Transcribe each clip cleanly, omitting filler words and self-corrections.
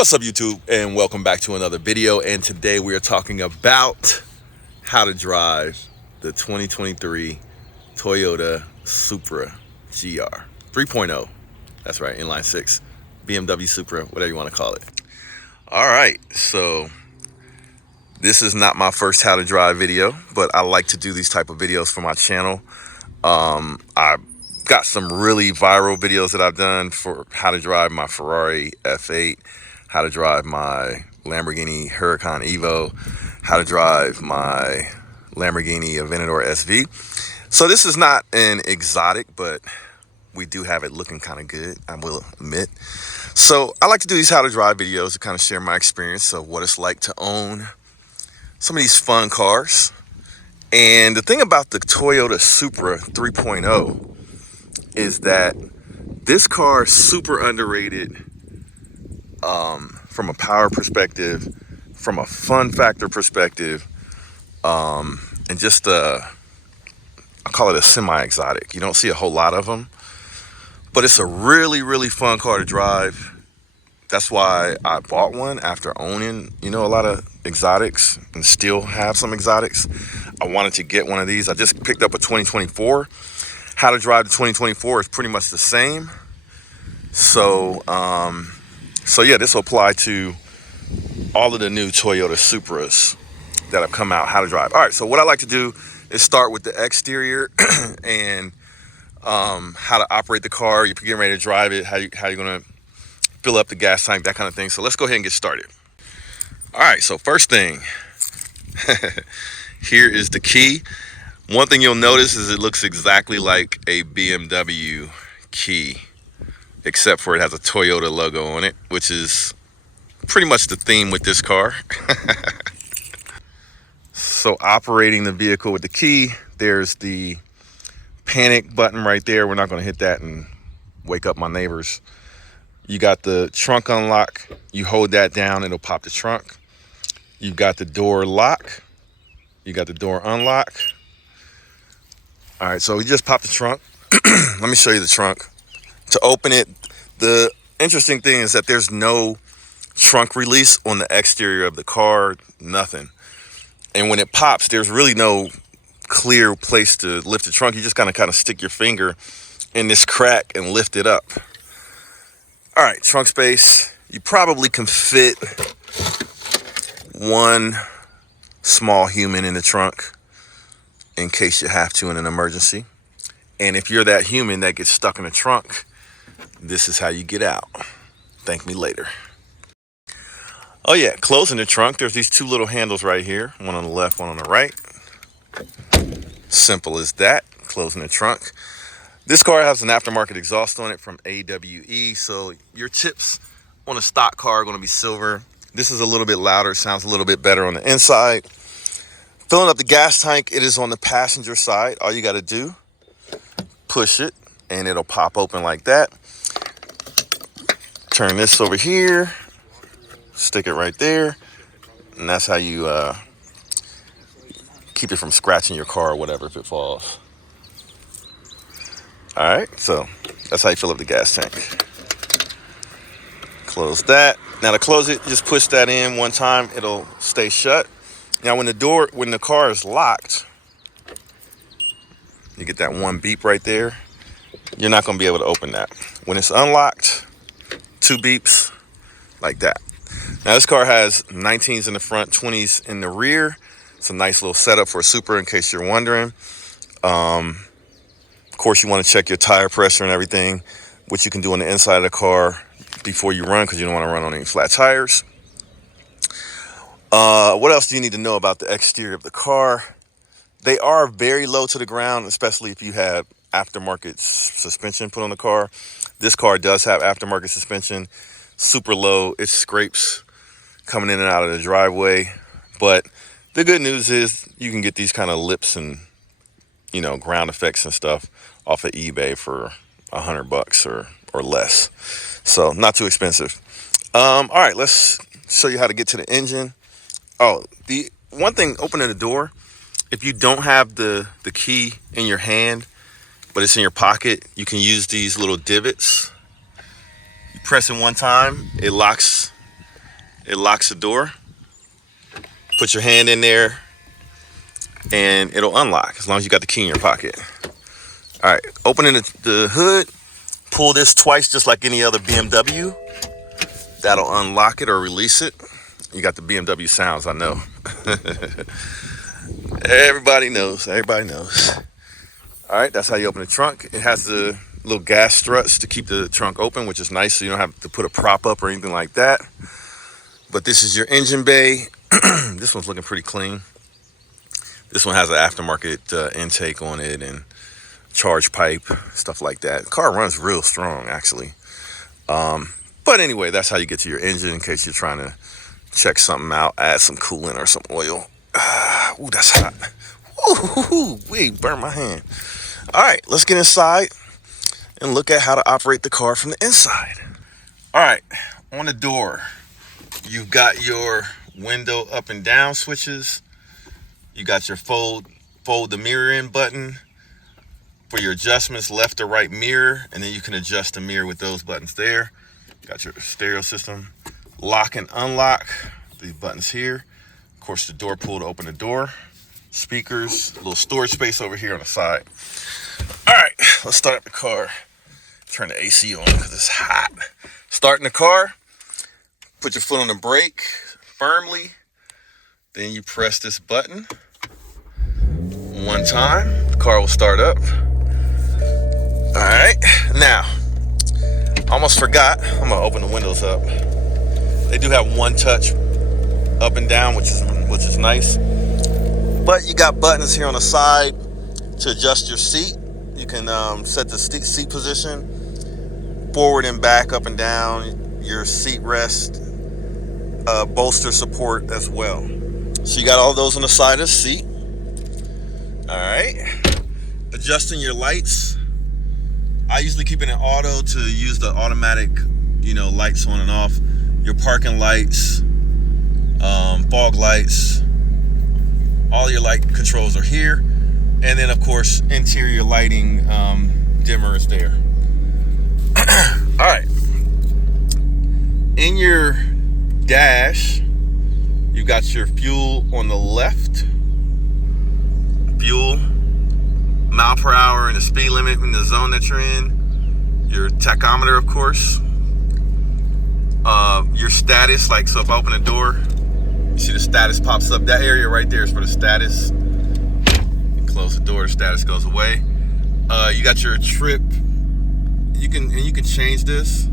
What's up, YouTube, and welcome back to another video. And today we are talking about how to drive the 2023 Toyota Supra GR 3.0. That's right, inline six, BMW Supra, whatever you want to call it. All right, so this is not my first how to drive video, but I like to do these type of videos for my channel. I've got some really viral videos that I've done for how to drive my Ferrari F8, how to drive my Lamborghini Huracan Evo, how to drive my Lamborghini Aventador SV. So this is not an exotic, but we do have it looking kind of good, I will admit. So I like to do these how to drive videos to kind of share my experience of what it's like to own some of these fun cars. And the thing about the Toyota Supra 3.0 is that this car is super underrated from a power perspective, from a fun factor perspective, and just I call it a semi-exotic. You don't see a whole lot of them, but it's a really, really fun car to drive. That's why I bought one after owning, a lot of exotics and still have some exotics. I wanted to get one of these. I just picked up a 2024. How to drive the 2024 is pretty much the same. So yeah, this will apply to all of the new Toyota Supras that have come out, how to drive. All right, so what I like to do is start with the exterior and how to operate the car. You're getting ready to drive it, how you're gonna fill up the gas tank, that kind of thing. So let's go ahead and get started. All right, so first thing, here is the key. One thing you'll notice is it looks exactly like a BMW key, except for it has a Toyota logo on it, which is pretty much the theme with this car. So operating the vehicle with the key, there's the panic button right there. We're not going to hit that and wake up my neighbors. You got the trunk unlock. You hold that down, it'll pop the trunk. You've got the door lock. You got the door unlock. All right, so we just popped the trunk. Let me show you the trunk. To open it, the interesting thing is that there's no trunk release on the exterior of the car, nothing. And when it pops, there's really no clear place to lift the trunk. You just kind of stick your finger in this crack and lift it up. All right, trunk space. You probably can fit one small human in the trunk in case you have to in an emergency. And if you're that human that gets stuck in the trunk, this is how you get out. Thank me later. Oh yeah, closing the trunk, there's these two little handles right here, one on the left, one on the right. Simple as that, closing the trunk. This car has an aftermarket exhaust on it from AWE, so your tips on a stock car are going to be silver. This is a little bit louder, sounds a little bit better on the inside. Filling up the gas tank, it is on the passenger side. All you got to do, push it, and it'll pop open like that. Turn this over here, stick it right there, and that's how you keep it from scratching your car or whatever if it falls. All right, so that's how you fill up the gas tank. Close that. Now to close it, just push that in one time, it'll stay shut. Now when the car is locked, you get that one beep right there. You're not gonna be able to open that. When it's unlocked, two beeps like that. Now this car has 19s in the front, 20s in the rear. It's a nice little setup for a Supra in case you're wondering. Of course, you want to check your tire pressure and everything, which you can do on the inside of the car before you run because you don't want to run on any flat tires. What else do you need to know about the exterior of the car? They are very low to the ground, especially if you have aftermarket suspension put on the car. This car does have aftermarket suspension, super low. It scrapes coming in and out of the driveway. But the good news is you can get these kind of lips and, ground effects and stuff off of eBay for $100 or less. So not too expensive. All right, let's show you how to get to the engine. Oh, the one thing, opening the door, if you don't have the key in your hand, but it's in your pocket, you can use these little divots. You press it one time, it locks It locks the door. Put your hand in there and it'll unlock as long as you got the key in your pocket. All right, opening the hood, pull this twice just like any other BMW. That'll unlock it or release it. You got the BMW sounds, I know. Everybody knows, everybody knows. All right, that's how you open the trunk. It has the little gas struts to keep the trunk open, which is nice, so you don't have to put a prop up or anything like that. But this is your engine bay. This one's looking pretty clean. This one has an aftermarket intake on it and charge pipe, stuff like that. The car runs real strong, actually. But anyway, that's how you get to your engine in case you're trying to check something out, add some coolant or some oil. Ooh, that's hot. Ooh, wait, burn my hand. All right, let's get inside and look at how to operate the car from the inside. All right, on the door, you've got your window up and down switches. You got your fold the mirror in button for your adjustments, left or right mirror, and then you can adjust the mirror with those buttons there. Got your stereo system, lock and unlock, these buttons here. Of course, the door pull to open the door. Speakers, a little storage space over here on the side. All right, let's start up the car. Turn the AC on because it's hot. Starting the car, put your foot on the brake firmly. Then you press this button one time. The car will start up. All right, now, almost forgot. I'm gonna open the windows up. They do have one touch up and down, which is nice. But you got buttons here on the side to adjust your seat. You can set the seat position, forward and back, up and down, your seat rest, bolster support as well. So you got all those on the side of the seat. All right. Adjusting your lights. I usually keep it in auto to use the automatic, lights on and off. Your parking lights, fog lights, all your light controls are here. And then, of course, interior lighting dimmer is there. All right. In your dash, you got your fuel on the left. Fuel, mile per hour, and the speed limit in the zone that you're in. Your tachometer, of course. Your status, so if I open the door, you see the status pops up. That area right there is for the status. Close the door, the status goes away. You got your trip. You can change this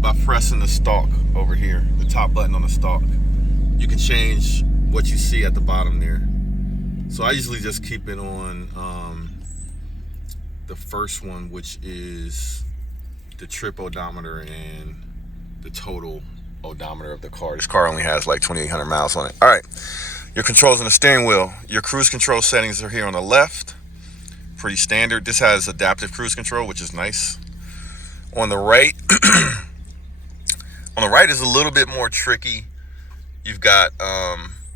by pressing the stalk over here, the top button on the stalk. You can change what you see at the bottom there. So I usually just keep it on the first one, which is the trip odometer and the total odometer of the car. This car only has 2,800 miles on it. All right, your controls on the steering wheel. Your cruise control settings are here on the left. Pretty standard. This has adaptive cruise control, which is nice. On the right, is a little bit more tricky. You've got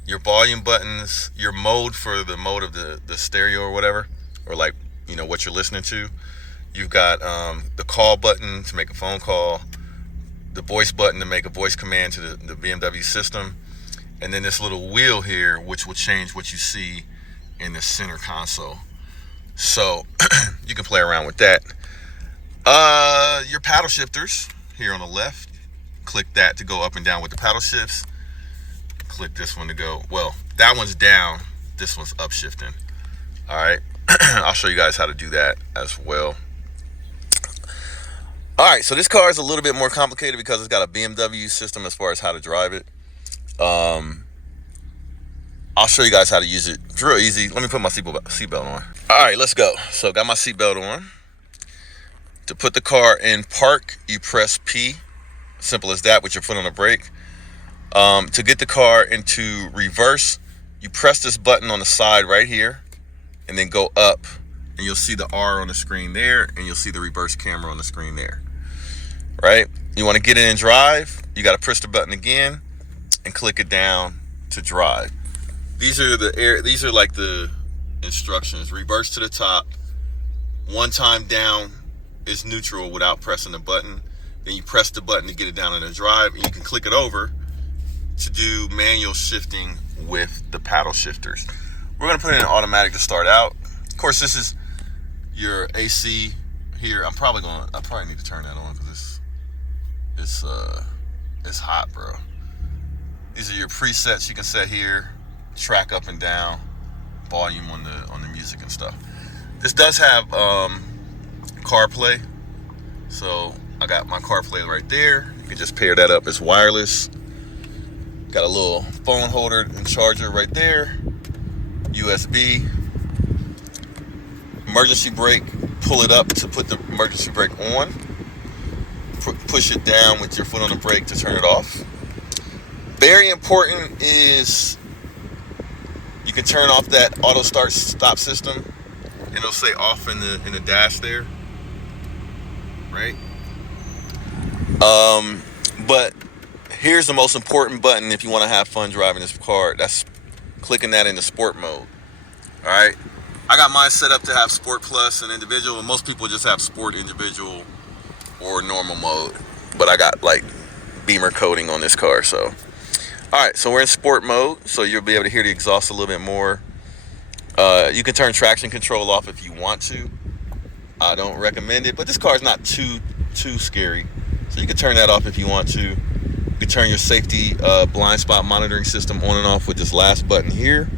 your volume buttons, your mode for the mode of the stereo or whatever, or what you're listening to. You've got the call button to make a phone call, the voice button to make a voice command to the BMW system, and then this little wheel here, which will change what you see in the center console. So you can play around with that. Your paddle shifters here on the left. Click that to go up and down with the paddle shifts. Click this one to go, that one's down, this one's up shifting. All right, I'll show you guys how to do that as well. All right, so this car is a little bit more complicated because it's got a BMW system as far as how to drive it. I'll show you guys how to use it. It's real easy. Let me put my seatbelt on. All right, let's go. So got my seatbelt on. To put the car in park, you press P. Simple as that with your foot on the brake. To get the car into reverse, you press this button on the side right here and then go up, and you'll see the R on the screen there, and you'll see the reverse camera on the screen there. Right? You want to get in and drive, you got to push the button again and click it down to drive. These are the instructions. Reverse to the top. One time down is neutral without pressing the button. Then you press the button to get it down in the drive, and you can click it over to do manual shifting with the paddle shifters. We're gonna put it in automatic to start out. Of course, this is your AC here. I probably need to turn that on because it's hot, bro. These are your presets you can set here, track up and down, volume on the music and stuff. This does have CarPlay, so I got my CarPlay right there. You can just pair that up. It's wireless. Got a little phone holder and charger right there. USB. Emergency brake. Pull it up to put the emergency brake on. Push it down with your foot on the brake to turn it off. Very important is you can turn off that auto stop system, and it'll say off in the dash there, right? But here's the most important button if you want to have fun driving this car. That's clicking that into sport mode. All right, I got mine set up to have sport plus and individual, and most people just have sport, individual, or normal mode. But I got like Beamer coating on this car, so. All right, so we're in sport mode, so you'll be able to hear the exhaust a little bit more. You can turn traction control off if you want to. I don't recommend it, but this car is not too scary, so you can turn that off if you want to. You can turn your safety blind spot monitoring system on and off with this last button here.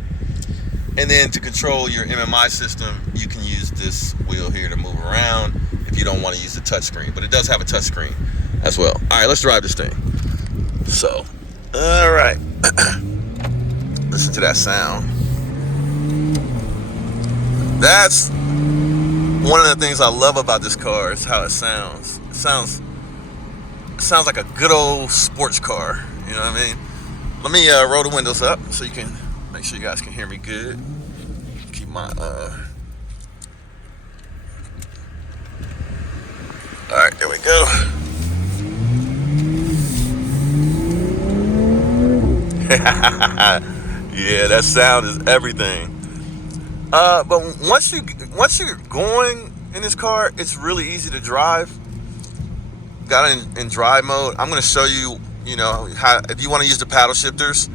And then to control your MMI system, you can use this wheel here to move around if you don't want to use the touchscreen, but it does have a touchscreen as well. All right, let's drive this thing. So. All right, listen to that sound. That's one of the things I love about this car is how it sounds. It sounds like a good old sports car. You know what I mean? Let me roll the windows up so you can make sure you guys can hear me good. Keep my All right, there we go. Yeah, that sound is everything. But once you're going in this car, it's really easy to drive. Got it in drive mode. I'm going to show you, how if you want to use the paddle shifters.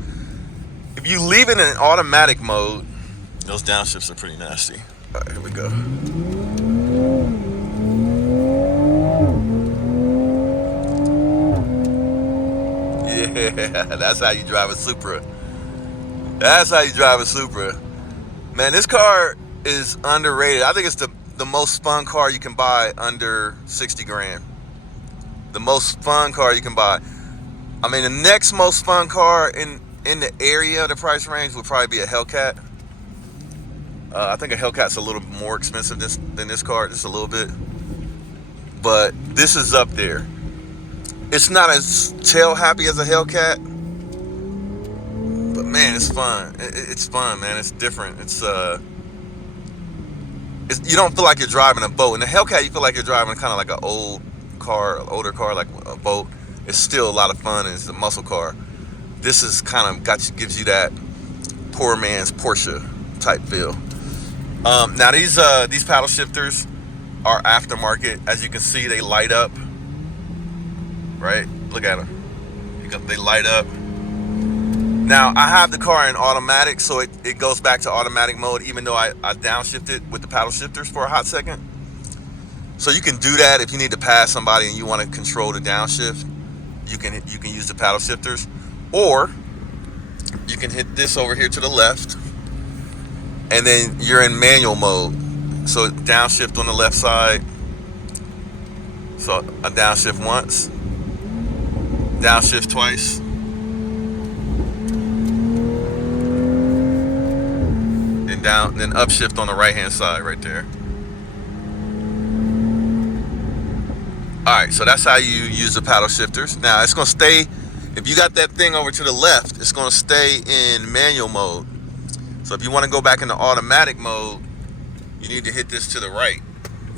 If you leave it in automatic mode, those downshifts are pretty nasty. All right, here we go. Yeah, that's how you drive a Supra. That's how you drive a Supra. Man, this car is underrated. I think it's the most fun car you can buy under 60 grand. The most fun car you can buy. I mean, the next most fun car in the area, the price range, would probably be a Hellcat. I think a Hellcat's a little more expensive than this car, just a little bit. But this is up there. It's not as tail happy as a Hellcat, but man, it's fun. It's fun, man. It's different. It's you don't feel like you're driving a boat. In the Hellcat, you feel like you're driving kind of like an older car, like a boat. It's still a lot of fun, and it's a muscle car. This is kind of gives you that poor man's Porsche type feel. Now these paddle shifters are aftermarket. As you can see, they light up. Right? Look at them. They light up. Now, I have the car in automatic, so it goes back to automatic mode, even though I downshifted with the paddle shifters for a hot second. So you can do that if you need to pass somebody and you want to control the downshift. You can use the paddle shifters, or you can hit this over here to the left, and then you're in manual mode. So downshift on the left side. So I downshift once. Downshift twice. Then upshift on the right hand side right there. Alright, so that's how you use the paddle shifters. Now it's gonna stay, if you got that thing over to the left, it's gonna stay in manual mode. So if you want to go back into automatic mode, you need to hit this to the right,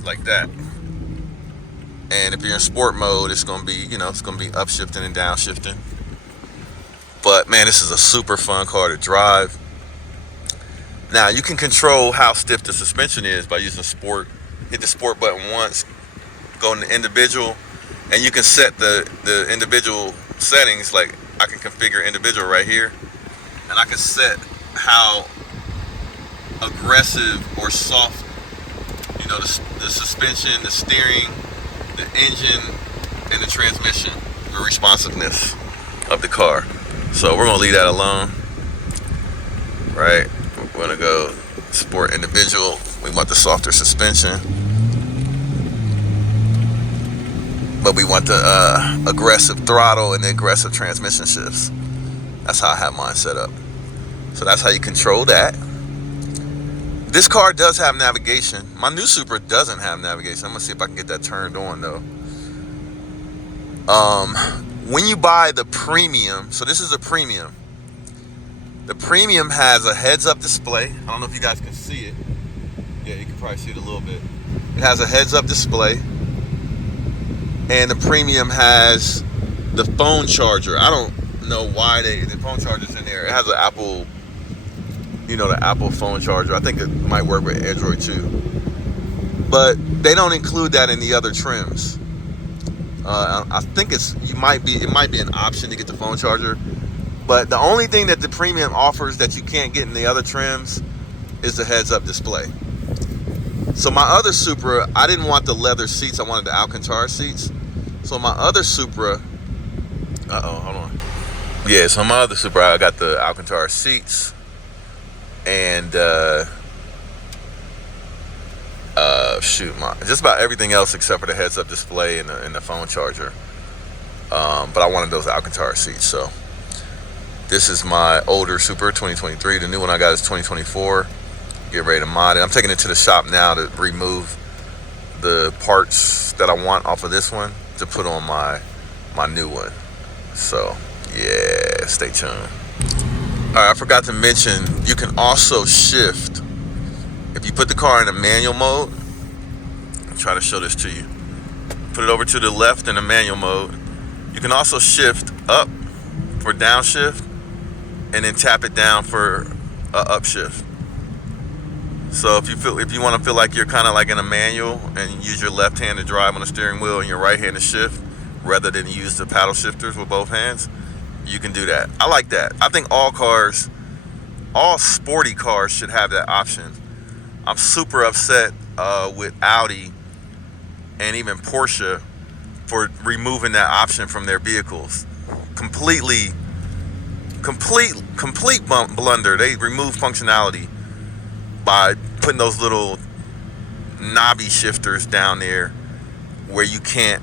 like that. And if you're in sport mode, it's gonna be, it's gonna be upshifting and downshifting. But man, this is a super fun car to drive. Now you can control how stiff the suspension is by using sport. Hit the sport button once, go into individual, And you can set the individual settings. Like I can configure individual right here, and I can set how aggressive or soft, you know, the suspension, the steering, the engine, and the transmission, the responsiveness of the car. So we're gonna leave that alone, right? We're gonna go sport individual. We want the softer suspension, but we want the aggressive throttle and the aggressive transmission shifts. That's how I have mine set up. So that's how you control that. This car does have navigation. My new Supra doesn't have navigation. I'm gonna see if I can get that turned on though. When you buy the premium, so this is a premium. The premium has a heads-up display. I don't know if you guys can see it. Yeah, you can probably see it a little bit. It has a heads-up display. And the premium has the phone charger. I don't know why the phone charger's in there. It has an Apple, you know, the Apple phone charger. I think it might work with Android too. But they don't include that in the other trims. I think it might be an option to get the phone charger. But the only thing that the premium offers that you can't get in the other trims is the heads-up display. So my other Supra, I didn't want the leather seats. I wanted the Alcantara seats. So my other Supra, hold on. Yeah, so my other Supra, I got the Alcantara seats. And just about everything else except for the heads-up display and the phone charger. But I wanted those Alcantara seats. So this is my older Supra, 2023. The new one I got is 2024. Get ready to mod it. I'm taking it to the shop now to remove the parts that I want off of this one to put on my new one. So yeah, stay tuned. All right, I forgot to mention, you can also shift. If you put the car in a manual mode, I'll try to show this to you. Put it over to the left in the manual mode. You can also shift up for downshift, and then tap it down for upshift. So if you want to feel like you're kind of like in a manual and use your left hand to drive on the steering wheel and your right hand to shift, rather than use the paddle shifters with both hands, you can do that. I like that. I think all sporty cars should have that option. I'm super upset with Audi and even Porsche for removing that option from their vehicles. Complete blunder. They remove functionality by putting those little knobby shifters down there where you can't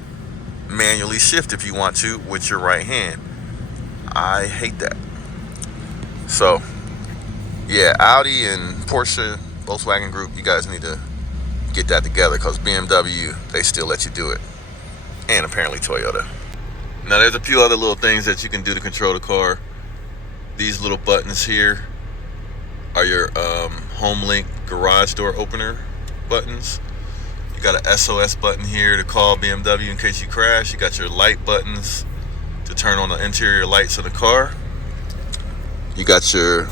manually shift if you want to with your right hand. I hate that. So yeah, Audi and Porsche, Volkswagen Group, you guys need to get that together, because BMW, they still let you do it. And apparently Toyota. Now there's a few other little things that you can do to control the car. These little buttons here are your home link garage door opener buttons. You got an SOS button here to call BMW in case you crash. You got your light buttons to turn on the interior lights of the car. You got your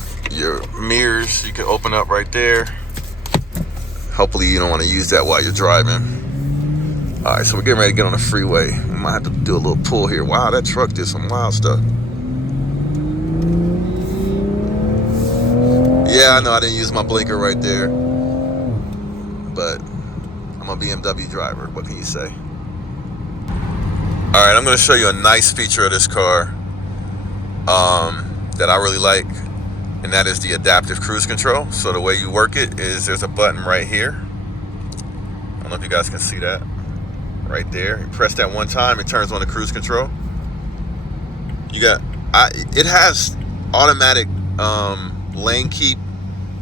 mirrors you can open up right there. Hopefully you don't want to use that while you're driving. All right, so we're getting ready to get on the freeway. We might have to do a little pull here. Wow, that truck did some wild stuff. Yeah, I know I didn't use my blinker right there, but I'm a BMW driver. What can you say? All right, I'm going to show you a nice feature of this car that I really like, and that is the adaptive cruise control. So the way you work it is there's a button right here. I don't know if you guys can see that right there. You press that one time, it turns on the cruise control. It has automatic lane keep,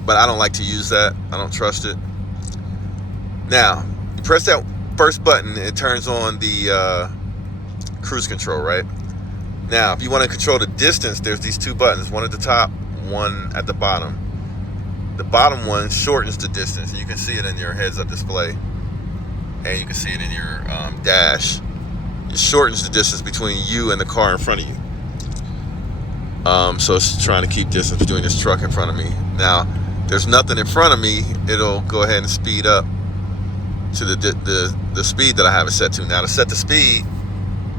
but I don't like to use that. I don't trust it. Now, you press that first button, it turns on the cruise control, right? Now, if you want to control the distance, there's these two buttons, one at the top, one at the bottom. The bottom one shortens the distance, and you can see it in your heads-up display, and you can see it in your dash. It shortens the distance between you and the car in front of you. So it's trying to keep distance between this truck in front of me. Now, there's nothing in front of me, it'll go ahead and speed up to the speed that I have it set to. Now, to set the speed,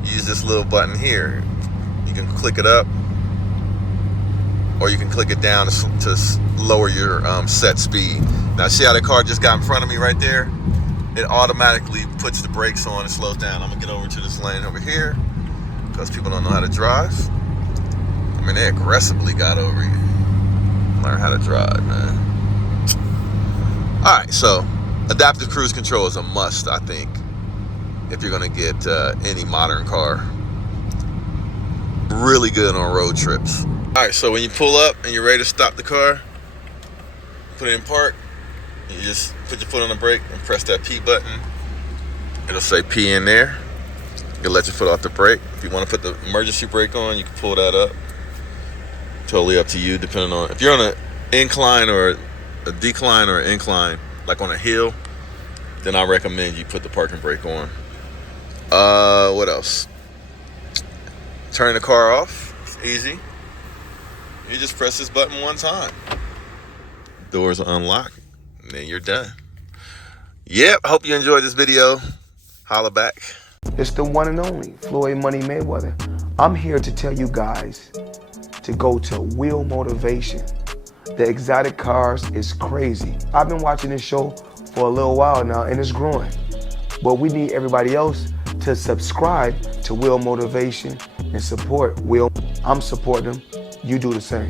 use this little button here. You can click it up, or you can click it down to lower your set speed. Now see how the car just got in front of me right there? It automatically puts the brakes on and slows down. I'm gonna get over to this lane over here because people don't know how to drive. I mean, they aggressively got over here. Learn how to drive, man. All right, so adaptive cruise control is a must, I think, if you're gonna get any modern car. Really good on road trips. All right, so when you pull up and you're ready to stop the car, put it in park, you just put your foot on the brake and press that P button. It'll say P in there. You'll let your foot off the brake. If you want to put the emergency brake on, you can pull that up. Totally up to you, depending on if you're on an incline or a decline or an incline, like on a hill, then I recommend you put the parking brake on. What else? Turn the car off. It's easy. You just press this button one time. Doors are unlocked, and then you're done. Yep, I hope you enjoyed this video. Holla back. It's the one and only Floyd Money Mayweather. I'm here to tell you guys to go to Wheel Motivation. The exotic cars is crazy. I've been watching this show for a little while now, and it's growing. But we need everybody else to subscribe to Wheel Motivation and support Will. I'm supporting them. You do the same.